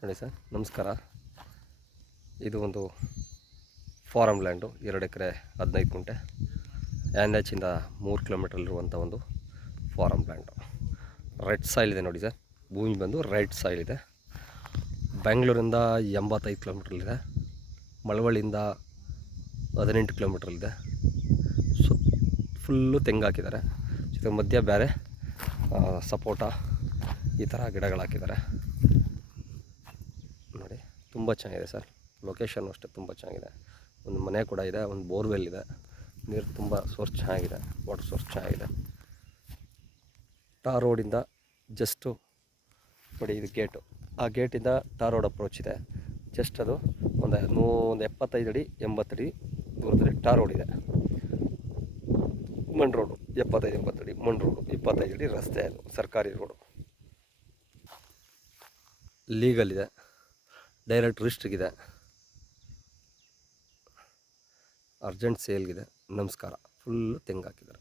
ನೋಡಿ ಸರ್, ನಮಸ್ಕಾರ. ಇದು ಒಂದು ಫಾರಮ್ ಲ್ಯಾಂಡು, ಎರಡು ಎಕರೆ ಹದಿನೈದು ಗುಂಟೆ. ಎನ್ ಎಚ್ಚಿಂದ ಮೂರು ಕಿಲೋಮೀಟ್ರಲ್ಲಿರುವಂಥ ಒಂದು ಫಾರಮ್ ಲ್ಯಾಂಡು. ರೆಡ್ ಸಾಯಿಲ್ ಇದೆ ನೋಡಿ ಸರ್, ಭೂಮಿ ಬಂದು ರೆಡ್ ಸಾಯಿಲ್ ಇದೆ. ಬೆಂಗಳೂರಿಂದ ಎಂಬತ್ತೈದು ಕಿಲೋಮೀಟ್ರಲ್ಲಿದೆ ಮಳವಳ್ಳಿಯಿಂದ ಹದಿನೆಂಟು ಕಿಲೋಮೀಟ್ರಲ್ಲಿದೆ ಸುತ್ತ ಫುಲ್ಲು ತೆಂಗು ಹಾಕಿದ್ದಾರೆ. ಜೊತೆ ಮಧ್ಯ ಬೇರೆ ಸಪೋಟ ಈ ಥರ ಗಿಡಗಳು ಹಾಕಿದ್ದಾರೆ. ತುಂಬ ಚೆನ್ನಾಗಿದೆ ಸರ್. ಲೊಕೇಶನ್ ಅಷ್ಟೇ ತುಂಬ ಚೆನ್ನಾಗಿದೆ. ಒಂದು ಮನೆ ಕೂಡ ಇದೆ, ಒಂದು ಬೋರ್ವೆಲ್ ಇದೆ. ನೀರು ತುಂಬ ಸೋರ್ಸ್ ಚೆನ್ನಾಗಿದೆ ವಾಟರ್ ಸೋರ್ಸ್ ಚೆನ್ನಾಗಿದೆ. ಟಾರ್ ರೋಡಿಂದ ಜಸ್ಟು ನೋಡಿ ಇದು ಗೇಟು ಆ ಗೇಟಿಂದ ಟಾರ್ ರೋಡ್ ಅಪ್ರೋಚ್ ಇದೆ. ಜಸ್ಟ್ ಅದು ಒಂದು ನೂ ಒಂದು ಎಪ್ಪತ್ತೈದು ಅಡಿ ಎಂಬತ್ತಡಿ ದೂರದಲ್ಲಿ ಟಾರ್ ರೋಡ್ ಇದೆ. ಮಣ್ ರೋಡು ಎಪ್ಪತ್ತೈದು ಎಂಬತ್ತಡಿ ಮಣ್ ರೋಡು ಇಪ್ಪತ್ತೈದು ಅಡಿ ರಸ್ತೆ ಅದು, ಸರ್ಕಾರಿ ರೋಡು ಲೀಗಲ್ ಇದೆ. ಡೈರೆಕ್ಟ್ ರಿಸ್ಟ್ರಿಗಿದೆ ಅರ್ಜೆಂಟ್ ಸೇಲ್ಗಿದೆ. ನಮಸ್ಕಾರ. ಫುಲ್ಲು ತೆಂಗು ಹಾಕಿದ್ದಾರೆ